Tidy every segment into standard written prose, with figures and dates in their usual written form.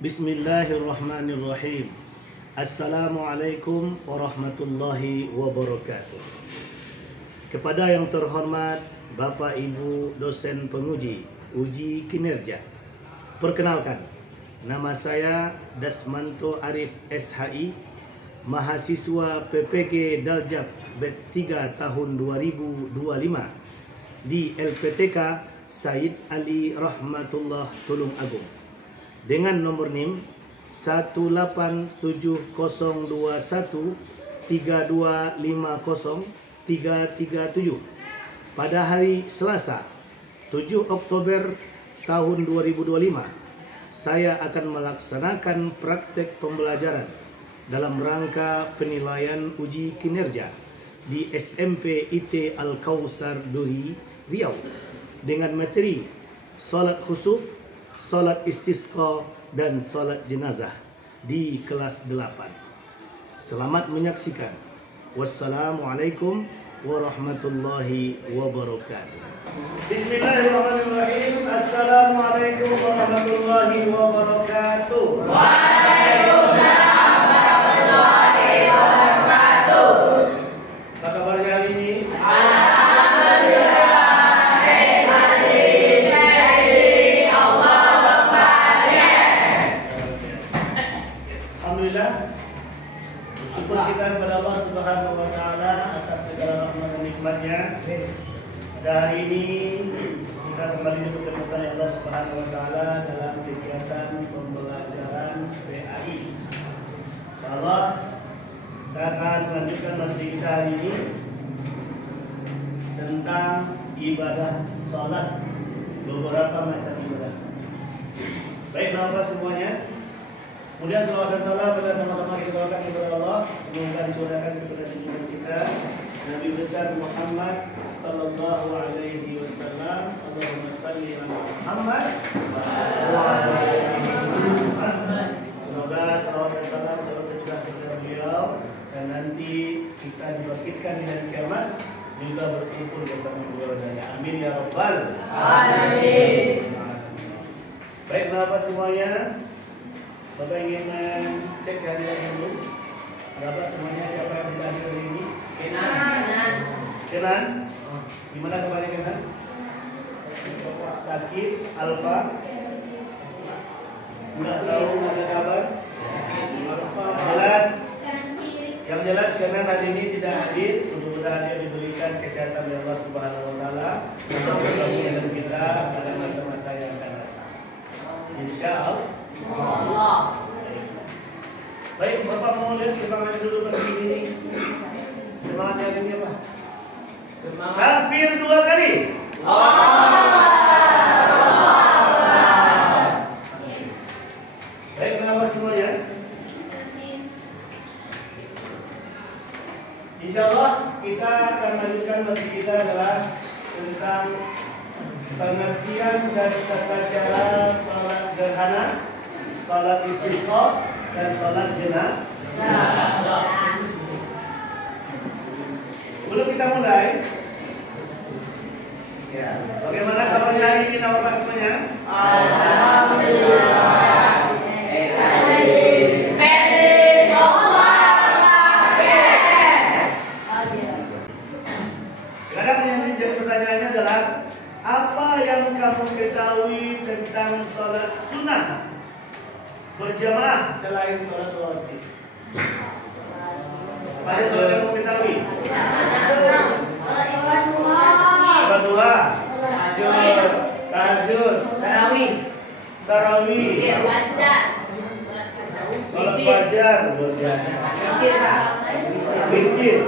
Bismillahirrahmanirrahim. Assalamualaikum warahmatullahi wabarakatuh. Kepada yang terhormat Bapak Ibu dosen penguji uji kinerja, perkenalkan, nama saya Dasmanto Arif SHI, mahasiswa PPG Daljab Batch 3 tahun 2025 di LPTK Said Ali Rahmatullah Tulung Agung dengan nomor NIM 1870213250337 pada hari Selasa 7 Oktober tahun 2025. Saya akan melaksanakan praktek pembelajaran dalam rangka penilaian uji kinerja di SMP IT Al-Kausar Duri, Riau dengan materi salat khusuf, salat istisqa dan salat jenazah di kelas 8. Selamat menyaksikan. Wassalamualaikum warahmatullahi wabarakatuh. Bismillahirrahmanirrahim. Assalamualaikum warahmatullahi wabarakatuh. Waalaikumsalam warahmatullahi wabarakatuh. Apa kabarnya hari ini? Alhamdulillah, bersyukur kita kepada Allah Subhanahu wa taala atas segala rahmat dan nikmatnya. Pada hari ini kita kembali dipertemukan oleh Allah Subhanahu wa taala dalam kegiatan pembelajaran PAI. Insyaallah kita akan melanjutkan materi kita hari ini tentang ibadah salat, beberapa macam ibadah. Baik, Bapak semuanya. Kemudian selawat dan salam kita sama-sama kita doakan kepada Allah, semoga dicurahkan kepada junjungan kita Nabi besar Muhammad sallallahu alaihi wasallam. Allahumma shalli ala Muhammad wa ala ali Muhammad. Semoga selawat dan salam selalu tercurah kepada beliau dan nanti kita dibangkitkan di hari kiamat juga berkumpul bersama beliau. Amin ya rabbal alamin. Baik, Bapak semuanya. Bapak ingin cek kehadiran dulu. Bapak semuanya siapa yang tidak hadir hari ini? Kenan. Gimana kabarnya Kenan? Sakit. Alfa. Enggak tahu, nggak ada kabar. Jelas. Yang jelas Kenan hari ini tidak hadir. Mudah-mudahan dia diberikan kesehatan dari Allah Subhanahu Wa Taala untuk bergabung dengan kita pada masa-masa yang akan datang. Insya Allah. Baik, Bapak mau lihat semangat dulu pagi ini. Semangat hari ini apa? Semangat. Hampir 2 kali. Baik, kenapa semuanya? Insya Allah kita akan lanjutkan materi kita adalah tentang pengertian dan tata cara salat gerhana, salat istisqa dan salat jenazah. Sebelum kita mulai, ya, bagaimana kabarnya hari ini Bapak semuanya? Alhamdulillah. Sekarang yang jadi pertanyaannya adalah apa yang kamu ketahui tentang salat sunnah berjamaah selain salat rawatib? Apa aja salat yang kamu ketahui? Salat duha, tahajud, tarawih, salat fajar, luar biasa, witir.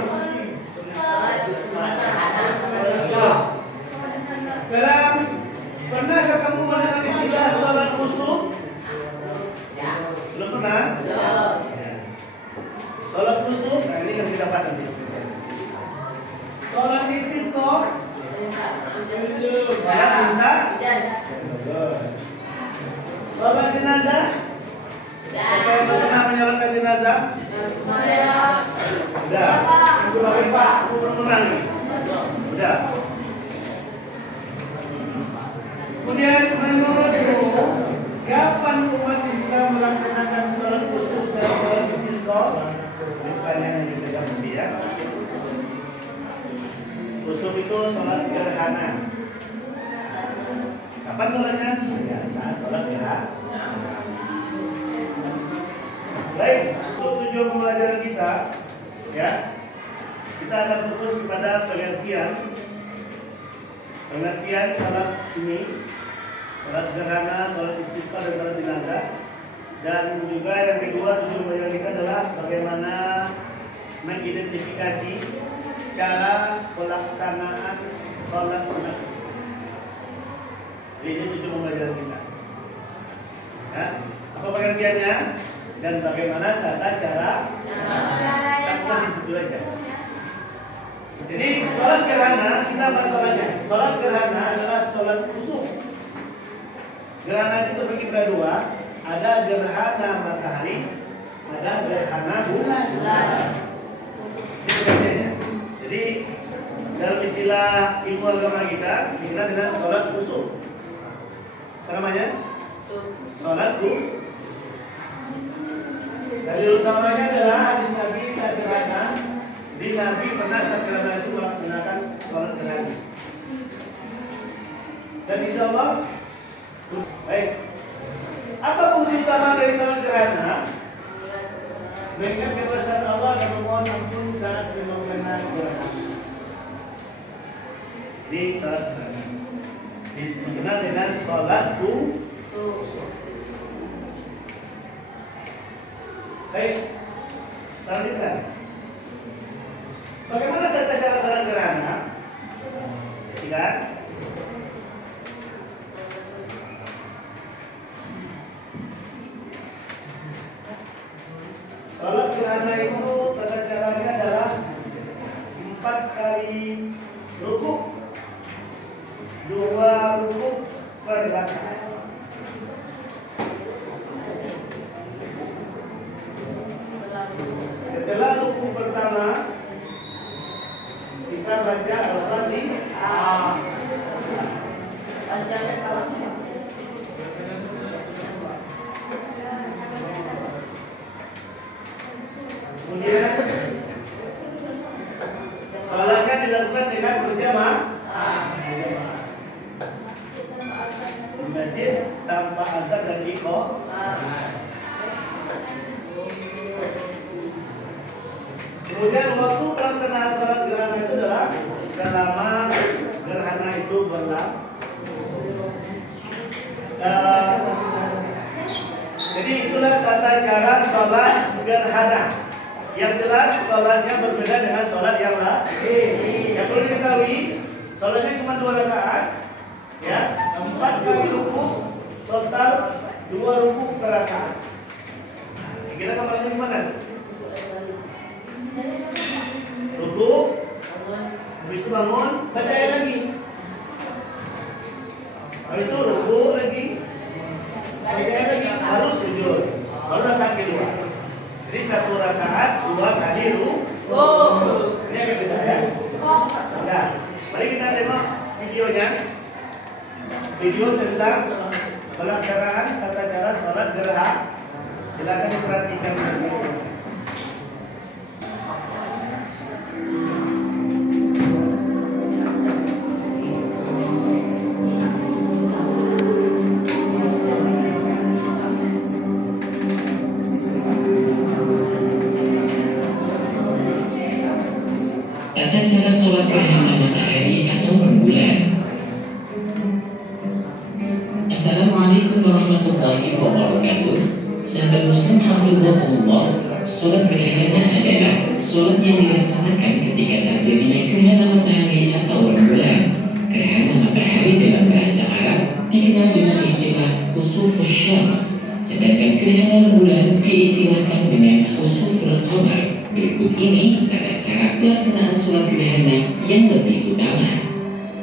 Sekarang, pernahkah kamu mendengar istilah salat khusuf? Belum pernah? Salat khusuf, nah ini yang kita bahas nanti. Salat istisqa, salat minta, salat jenazah. Siapa yang pernah menyalatkan jenazah? Udah. Aku belum pernah nih. Udah. Kemudian menurutmu kapan umat Islam itu sholat gerhana. Kapan sholatnya? Ya, saat sholat gerhana. Baik, untuk tujuan pembelajaran kita, ya, kita akan fokus kepada pengertian sholat ini, sholat gerhana, sholat istisqa dan sholat jenazah. Dan juga yang kedua tujuan pembelajaran kita adalah bagaimana mengidentifikasi cara pelaksanaan sholat sunat istisqa. Jadi ini tujuan pembelajaran kita. Ya, apa pengertiannya dan bagaimana tata cara? Kita situ aja. Jadi sholat gerhana kita masalahnya. Sholat gerhana adalah sholat kusuf. Gerhana itu terbagi pada dua. Ada gerhana matahari, ada gerhana bulan. Jadi dalam istilah ilmu agama kita dikenal dengan sholat kusuf. Apa namanya? Sholat kusuf. Dari utamanya adalah hadis Nabi saat gerhana. Jadi Nabi pernah saat gerhana itu melaksanakan sholat gerhana. Dan insya Allah, baik. Apa fungsi utama dari sholat gerhana? Mengingat kebesaran Allah dan memohon ampun saat fenomena gerhana. Ini sholat gerhana dikenal dengan sholat kusuf. Baik, lanjutkan. Bagaimana tata cara sholat gerhana? Tidak. Sholat gerhana itu tata caranya adalah 4 kali rukuk, 2 rukuk per rakaat. Setelah rukuk pertama kita baca Al-Fatihah. Kemudian salatnya dilakukan dengan berjamaah di masjid tanpa azan dan iqamah. Kemudian waktu pelaksanaan salat gerhana itu adalah selama gerhana itu berlangsung. Jadi itulah tata cara salat gerhana. Yang jelas salatnya berbeda dengan salat yang lain. Yang perlu diketahui, salatnya cuma 2 rakaat, ya, 4 kali rukuk, total 2 rukuk per rakaat. Kira kamarnya gimana? Rukuk, habis itu bangun, baca ayat lagi. Habis itu rukuk lagi, baca ayat lagi, baru sujud, baru rakaat kedua. Jadi 1 rakaat 2 kali rukuk. Ini agak beda ya. Nah, mari kita tengok videonya. Video tentang pelaksanaan tata cara sholat gerhana. Silakan diperhatikan. Tata cara sholat gerhana matahari atau rembulan. Assalamualaikum warahmatullahi wabarakatuh. Sahabat Muslim hafizahumullah, sholat gerhana adalah sholat yang dilaksanakan ketika terjadinya gerhana matahari atau rembulan. Gerhana matahari dalam bahasa Arab dikenal dengan istilah khusufus syams, sedangkan gerhana rembulan diistilahkan dengan khusuful qamar. Berikut ini tata cara pelaksanaan sholat gerhana yang lebih utama.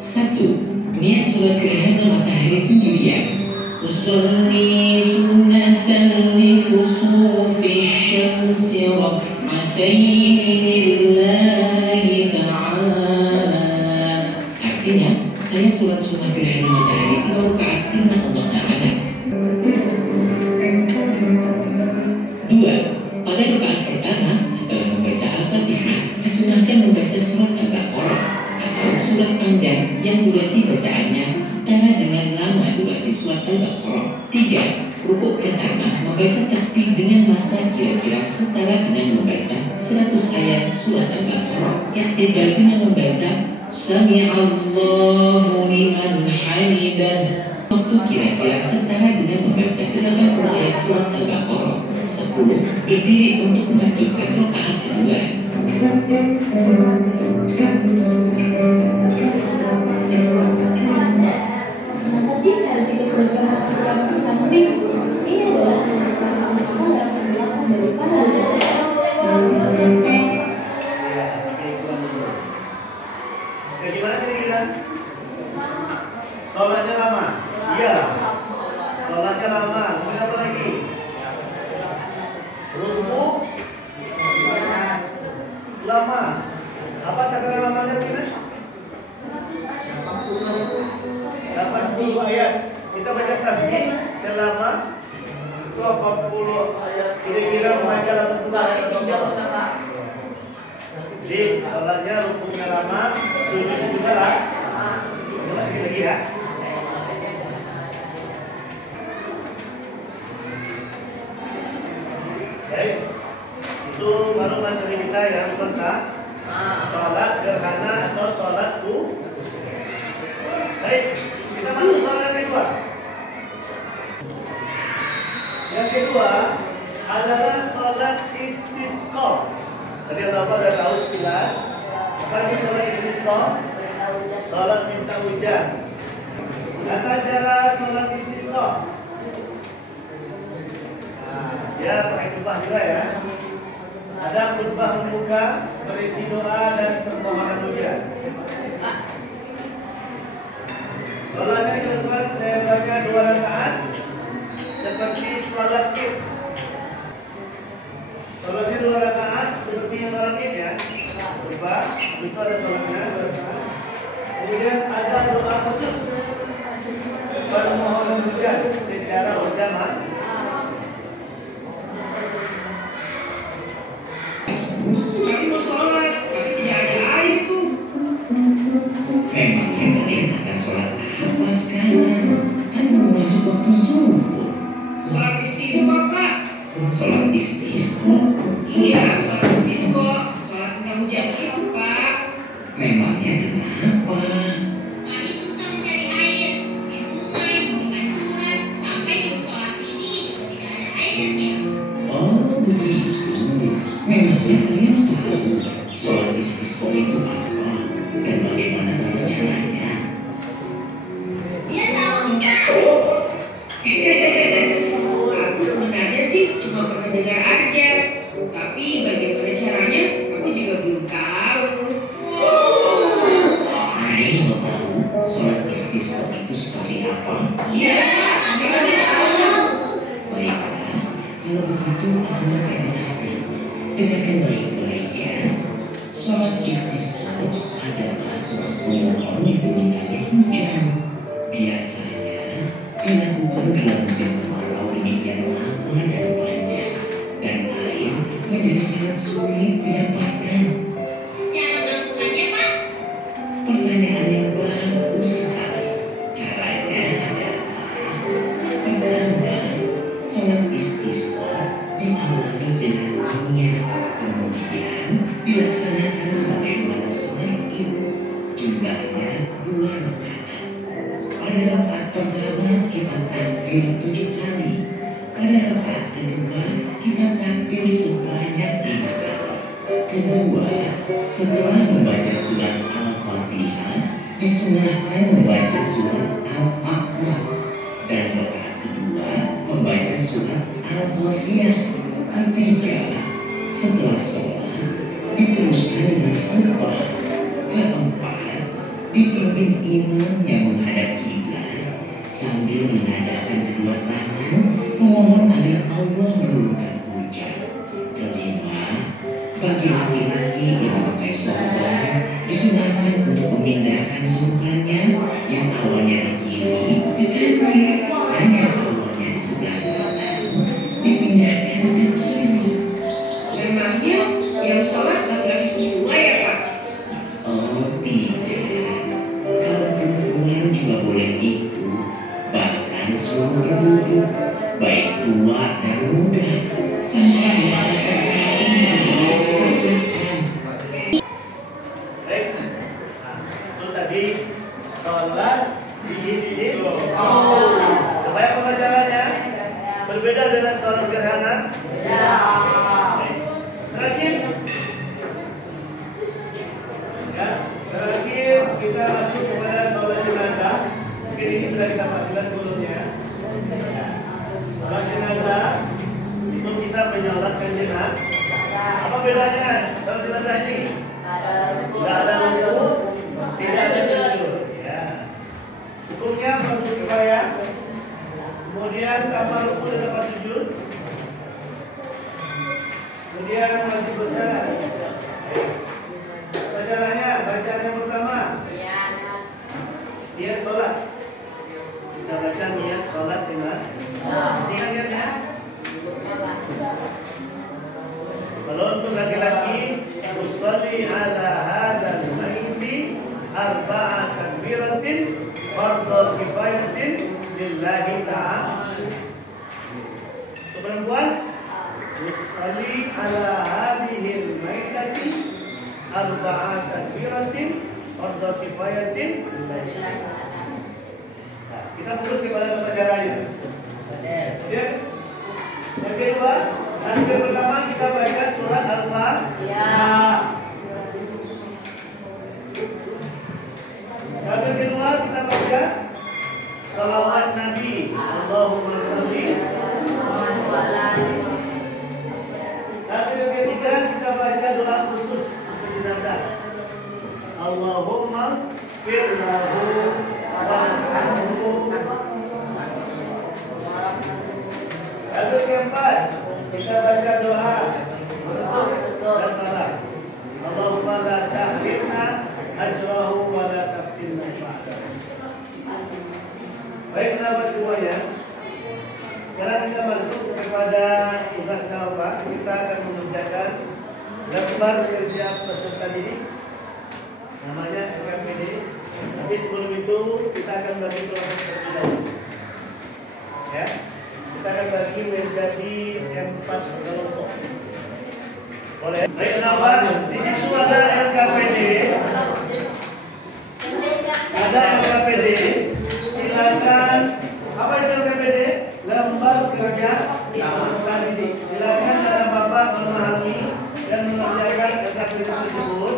1. Niat sholat gerhana matahari sendirian. Usolli sunnatan li khusufi syamsi rak'ataini lillahi ta'ala. Artinya, saya sholat sunnah gerhana matahari 2 rakaat karena Allah Ta'ala. 2. Pada rakaat pertama, setelah membaca Al-Fatihah, disunahkan membaca surat Al-Baqarah atau surat surat panjang yang durasi bacaannya setara dengan lama durasi surat Al-Baqarah. 3. Rukuk pertama membaca tasbih dengan masa kira-kira setara dengan membaca 100 ayat surat Al-Baqarah. Yang tinggal dengan membaca Sami'allahu liman hamidah, waktu kira-kira setara dengan membaca 80 ayat surat Al-Baqarah. 10. Berdiri untuk melanjutkan rakaat kedua. Kenapa sih harus ikut beberapa pesantren? Ini adalah anak bersama dalam persilakan dari para Gimana kira-kira? Sholatnya lama? Iya. Sholatnya lama. Kemudian apa lagi? Rukuk lama. Apa takaran lamanya kira? 80 ayat. Kita baca tasbih selama 80 ayat. Kira-kira membaca 80 ayat. Jadi sholatnya rukuknya lama, sujudnya juga lah. Kita sedikit lagi ya. Baik, itu baru materi kita yang pertama, sholat gerhana atau sholat Baik, kita masuk sholat yang kedua. Yang kedua adalah sholat istisqa. Tadi Bapak sudah tahu sekilas. Apa itu sholat istisqa? Sholat minta hujan. Tata cara sholat istisqa. Ya, pakai khutbah juga ya. Ada khutbah membuka, berisi doa dan permohonan hujan. Sholatnya kebetulan saya baca 2 rakaat seperti sholat Id. Sholatnya 2 rakaat seperti sholat Id ya. Khutbah itu ada sholatnya 2 rakaat. Kemudian ada doa khusus permohonan hujan secara berjamaah. Kami mau sholat, tapi tidak ada air tuh. Memangnya kalian akan sholat apa sekarang? Kan belum masuk waktu zuhur. Sholat istisqa, Pak. Sholat istisqa? Iya, sholat istisqa. Sholat minta hujan itu, Pak. Memangnya kenapa? Kami susah mencari air di sungai, di pancuran, sampai di musola sini juga tidak ada airnya. Oh, begitu. Memangnya kalian tahu sholat istisqa itu apa dan bagaimana tata caranya? Dia tahu kita. Aku sebenarnya sih cuma pernah dengar aja, tapi bagaimana caranya aku juga belum tahu. Kalian mau tahu sholat istisqa itu seperti apa? Iya, aku tahu. Baiklah, kalau begitu aku akan jelaskan. Dengarkan baik-baik ya. Sholat istisqa adalah sholat memohon diturunkannya hujan. Biasanya dilakukan bila musim kemarau demikian lama dan panjang, dan air menjadi sangat sulit didapatkan. Cara melakukannya, Pak? Pertanyaan yang bagus sekali. Caranya adalah pertama, sholat istisqa diawali dengan niat, kemudian dilaksanakan sebagaimana sholat Id. Jumlahnya 2 rakaat. Pada rakaat pertama kita takbir 7 kali. Pada rakaat kedua kita takbir sebanyak 5 kali. Kedua, setelah membaca surat Al-Fatihah, disunahkan membaca surat Al-A'la. Dan rakaat kedua membaca surat Al-Ghasyiyah. Ketiga, setelah sholat diteruskan dengan khutbah. Keempat, dipimpin imam yang menghadap kiblat sambil mengadakan kedua tangan memohon agar Allah menurunkan hujan. Kelima, bagi laki-laki yang memakai sorban disunahkan untuk memindahkan sorbannya yang awalnya di kiri ke kanan dan yang awalnya di sebelah kanan dipindahkan ke kiri. Memangnya yang sholat laki-laki semua ya, Pak? Oh tidak, tua dan muda. Sampai Baik. Nah, itu tadi sholat di istiqo. Supaya pembacanya berbeda dengan sholat gerhana. Baik. Terakhir, ya, terakhir kita masuk kepada sholat jenazah. Mungkin ini sudah kita bahas sebelumnya. Ya. Sholat jenazah itu kita menyolatkan jenazah. Apa bedanya sholat jenazah ini? Tidak ada rukuk, tidak ada sujud. Ya. Hukumnya fardu kifayah. Kemudian tanpa rukuk dan tanpa sujud. Kemudian wajib bersyarat. Caranya, bacaan yang pertama. Niat sholat. Kita baca niat sholat sehingga niatnya. Kalau untuk laki-laki, usolli ala hadal maiti arba'a takbiratin fardhu kifayatin lillahi ta'ala. Untuk perempuan, usolli ala hadhil maitati arba'a takbiratin fardhu kifayatin lillahi ta'ala. Nah, kita fokus kepada bahasa caranya. Ya. Yang kedua, yang pertama kita baca surat Al-Fatihah. Yang kedua kita baca salawat Nabi. Allahumma shalli. Yang ketiga kita baca doa khusus untuk jenazah. Allahumma firlahu warhamhu. Yang keempat kita baca doa untuk dan salam. Allahumma la tahrimna ajrahu wa la taftinna ba'dahu. Baik sahabat semuanya, sekarang kita masuk kepada tugas apa? Kita akan mengerjakan daftar kerja peserta didik, namanya FKPD. Tapi sebelum itu kita akan bagi kelompok terlebih dahulu. Ya. Kita akan bagi menjadi 4 kelompok. Boleh? Baik, kenapa? Di situ ada LKPD. Ada LKPD. Silakan. Apa itu LKPD? Lembar kerja peserta didik. Silakan dalam Bapak memahami dan mengerjakan LKPD tersebut.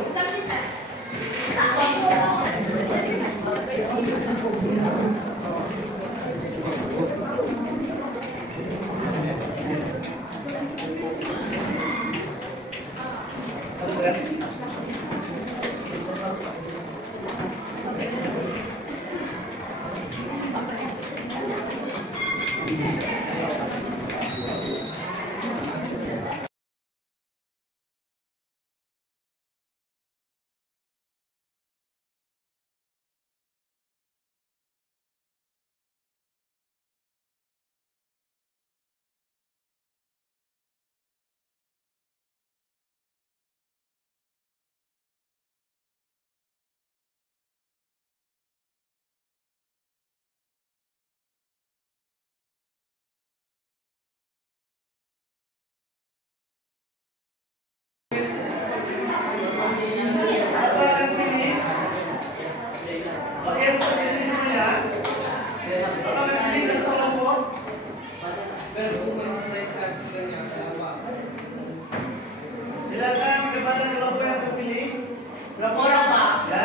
Silakan kepada kelompok yang terpilih. Berapa orang, Pak? Ya.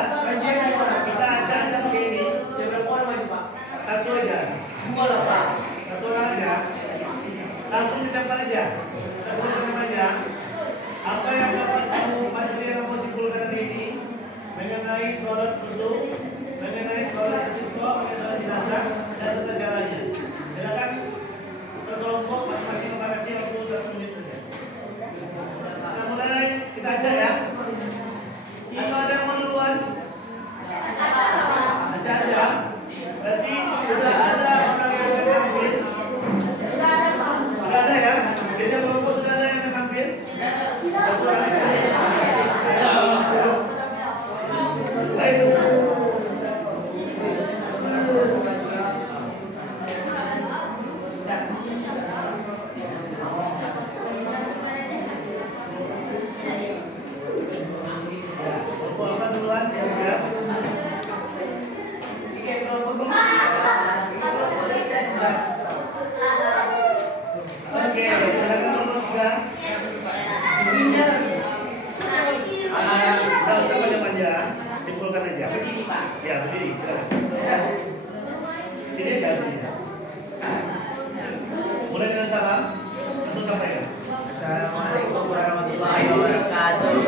Kita acak begini. Berapa orang maju, Pak? Satu aja. 2 lah, Pak. Satu orang aja. Langsung ditempel aja. Ditempel aja. Apa yang dapat kamu materi yang kamu simpulkan hari ini mengenai sholat khusyuk, mengenai sholat istisqa, mengenai sholat jenazah dan tata caranya. Silakan berkelompok masing-masing membatasi waktu 1 menit saja. Kita mulai, kita aja ya. Atau ada yang mau duluan? Aja aja. Berarti sudah ada orang yang akan tampil. Sudah ada ya? Jadi kelompok sudah ada yang akan tampil. Satu orang aja. Baik. Oke, silakan nomor 3. Tidak usah panjang-panjang, simpulkan aja. Berdiri, Pak. Ya, berdiri, silakan. Sini aja, berdiri. Mulai dengan salam, untuk sampaikan. Assalamualaikum warahmatullahi wabarakatuh.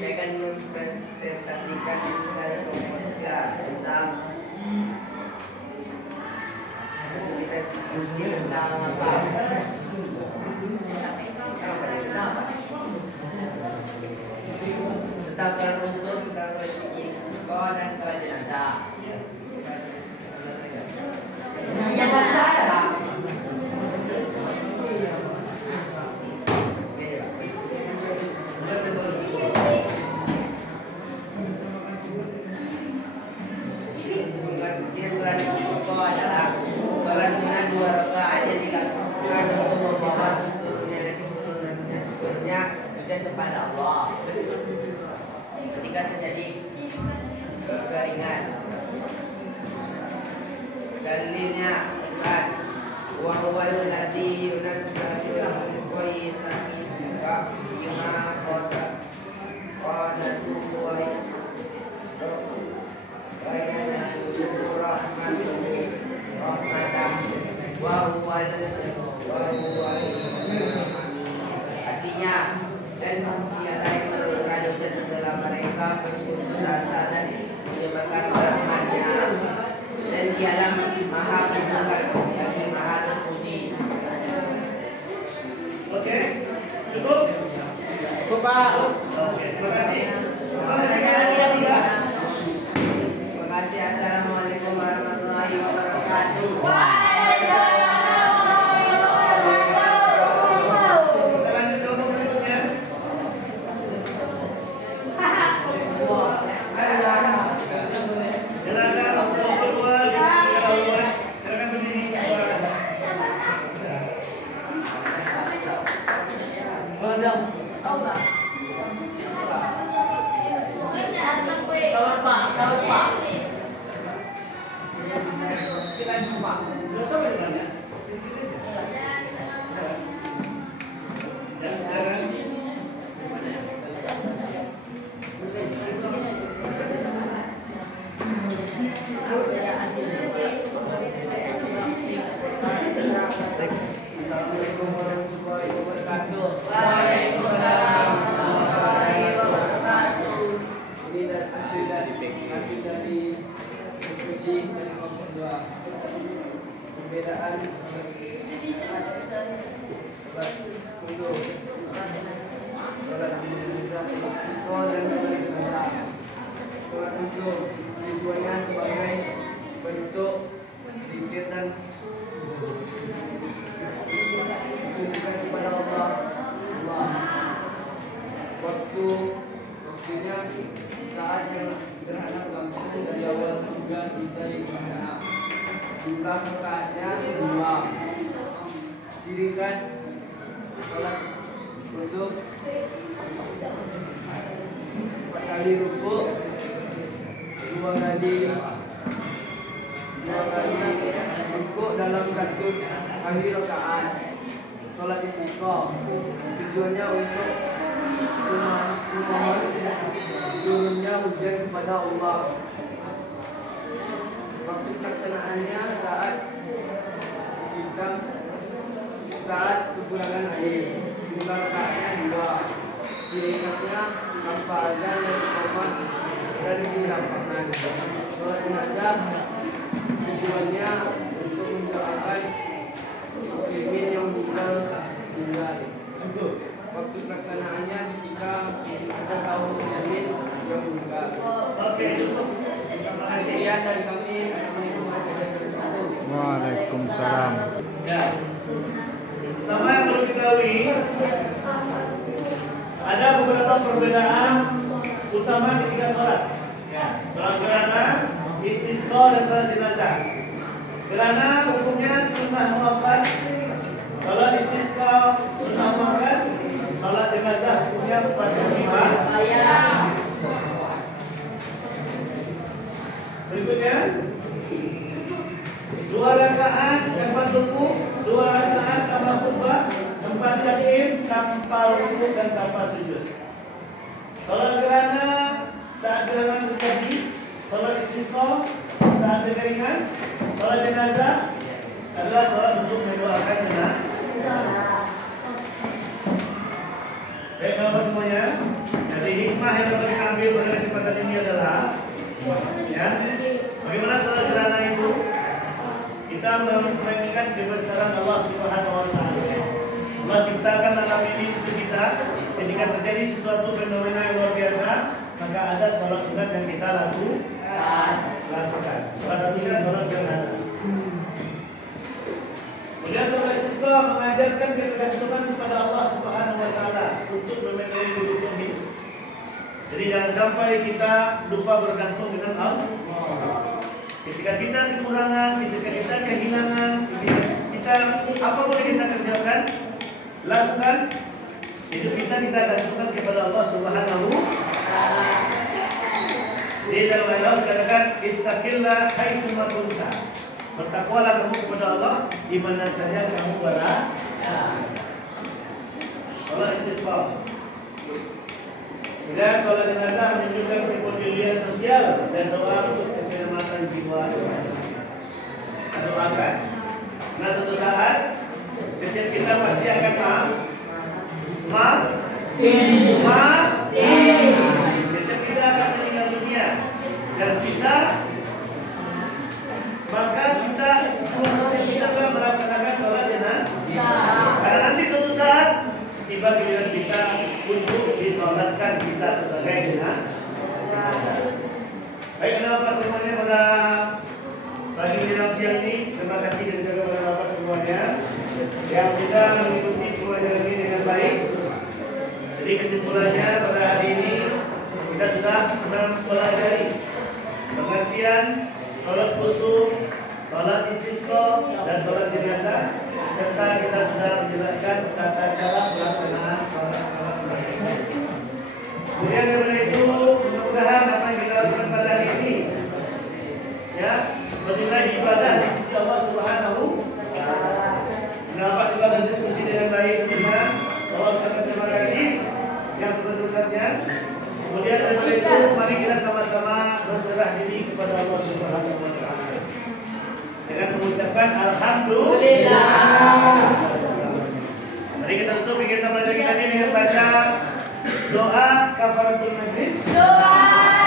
Saya akan mempresentasikan dari nomor 3 tentang bisa diskusi bersama Pak. Tentang sholat usul, tentang istiqo dan sholat jenazah. Yang percaya lah. Dia sholat istiqo adalah sholat sunnah 2 rakaat yang dilakukan untuk membawa tuntunan dan seterusnya dan kepada Allah. Ketika terjadi kekeringan, dalilnya kan wa huwal ladzi yunazzilu al-ghaytha bima qanatu wa artinya dan tiada yang mengandungnya setelah mereka berputus asa dan menyebarkan rahmatnya dan tiada maha penyembuhan yang maha terpuji. Oke, cukup? Cukup, Pak. Oke, terima kasih. Terima kasih. Assalamualaikum warahmatullahi wabarakatuh. Kita lanjut ke nomor berikutnya. Silakan untuk kedua, silakan berdiri. Salam, Pak. Salam, Pak. Silakan, Pak. Nggak usah banyak-banyak. Ya, silakan. Assalamualaikum warahmatullahi wabarakatuh. Ini hasil dari diskusi dari kelompok 2. Perbedaan untuk sholat jenazah istiqo dan sholat jenazah. Sholat usul tujuannya sebagai bentuk zikir dan bukan kepada Allah. Waktunya saat yang gerhana langsung dari awal hingga selesai gerhana. Jumlah rakaatnya 2. Ciri khas sholat usul 4 kali ruku, 2 kali ruku dalam 1 kali rakaat. Sholat istiqo tujuannya untuk memohon turunnya hujan kepada Allah. Waktu pelaksanaannya saat kekurangan air. Jumlah rakaatnya 2. Ciri khasnya tanpa azan dan iqamah dan dilakukan. Sholat jenazah tujuannya untuk mendoakan muslimin yang meninggal. Waktu pelaksanaannya ketika ada kaum muslimin yang meninggal. Oke, cukup. Terima kasih. Sekian dari kami. Assalamualaikum warahmatullahi wabarakatuh. Waalaikumsalam. Ya. Pertama yang perlu diketahui, ada beberapa perbedaan utama ketika sholat. Ya, sholat gerhana, istisqa dan sholat jenazah. Gerhana hukumnya sunnah muakkad, sholat istisqa sunnah muakkad, sholat jenazah hukumnya fardhu kifayah. Berikutnya, tanpa rukuk dan tanpa sujud. Salat gerhana saat gerhana terjadi, salat istisqa saat kekeringan, salat jenazah adalah salat untuk mendoakan jenazah. Baik Bapak semuanya, jadi hikmah yang dapat kita ambil pada kesempatan ini adalah ya, bagaimana salat gerhana itu kita mengingat kebesaran Allah Subhanahu wa taala. Allah ciptakan alam ini untuk kita. Ketika terjadi sesuatu fenomena yang luar biasa, maka ada salat sunat yang kita lakukan. Salah satunya salat gerhana. Kemudian salat istisqa mengajarkan ketergantungan kepada Allah Subhanahu wa taala untuk memenuhi kebutuhan hidup. Jadi jangan sampai kita lupa bergantung dengan Allah. Ketika kita kekurangan, ketika kita kehilangan, kita apa boleh kita kerjakan, lakukan, hidup kita gantungkan kepada Allah Subhanahu wa taala. Di dalam ayat dikatakan ittaqillah haitsu ma kunta. Bertakwalah kamu kepada Allah di mana saja kamu berada. Salat istisqa. Dan salat jenazah menunjukkan kepedulian sosial dan doa untuk keselamatan jiwa manusia. Doakan. Nah suatu saat setiap kita pasti akan setiap kita akan meninggal dunia dan kita maka kita telah melaksanakan salat jenazah. Karena nanti suatu saat tiba giliran kita untuk disolatkan kita sebagai jenazah. Baik, Bapak semuanya pada pagi menjelang siang ini, terima kasih dan juga kepada Bapak semuanya yang sudah mengikuti pelajaran ini dengan baik. Jadi kesimpulannya pada hari ini kita sudah mempelajari pengertian salat khusyuk, salat istisqa dan salat jenazah, serta kita sudah menjelaskan tata cara pelaksanaan salat sunat. Kemudian daripada itu, mudah-mudahan apa yang kita lakukan pada hari ini ya bernilai ibadah di sisi Allah Subhanahu wa taala. Dapat juga berdiskusi dengan baik dengan Allah. Terima kasih yang sebesar-besarnya. Kemudian daripada itu, mari kita sama-sama berserah diri kepada Allah Subhanahu wa taala dengan mengucapkan alhamdulillah. Mari kita tutup kita belajar kita ini dengan baca doa kafaratul majlis. Doa